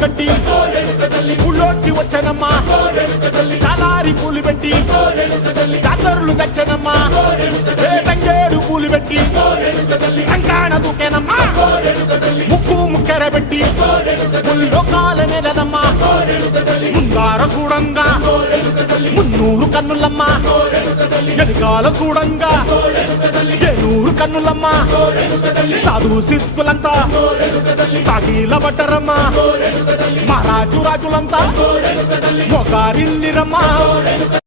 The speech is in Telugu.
కట్టి ఊళ్ళోకి వచ్చానమ్మా చాలారి పూలు పెట్టి జాతరులు తెచ్చానమ్మా తంగేడు పూలు పెట్టి రంగాణ దూకేనమ్మా ముక్కు ముక్కెర పెట్టి ముల్లోకాల నెలనమ్మా ముందార చూడంగా మున్నూరు కన్నులమ్మా ఎనకాల చూడంగా ఏనూరు కన్నులమ్మా సాధు సిద్ధులంతా సాగిల పట్టరమ్మా మహారాజు రాజులంతా మొగారిల్లిరమ్మా